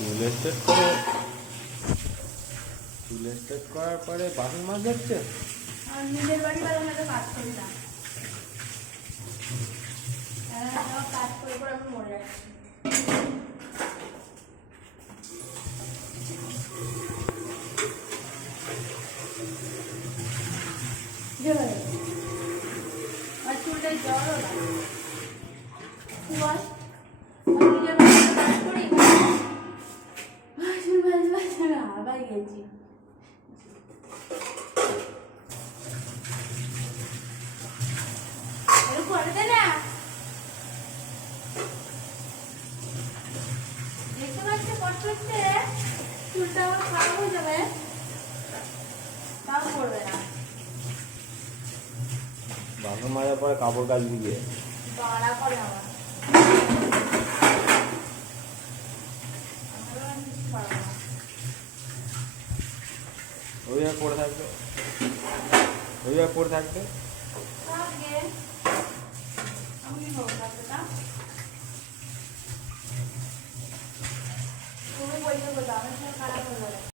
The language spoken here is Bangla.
চুল স্ট্রেট করে চুল স্ট্রেট করার পরে বাসন মাছ যাচ্ছে। আর নিজের বাড়ি বাড়ি হয়তো কাজ করি না, কাজ করে করে আমি মরে যাচ্ছি। আর চুলটাই জড়ো না কুয়াশ, আমি নিজের বাড়িতে কাজ করি চুল ভাজ ভাজ আমি আবার গেছি। করে দে না, দেখতে পাচ্ছি কষ্ট হচ্ছে, চুলটা আমার খারাপ হয়ে যাবে, তাও করবে না। বাসন মাজার পরে কাপড় কাচবি গিয়ে বাড়া করে আমার কিছু পারবো না। ওই আর পড়ে থাকবে, ওই আর পড়ে থাকবে। আগে আমি হোক না, তুমি বলতে বলতো আমার সঙ্গে খারাপ হয়ে যাবে।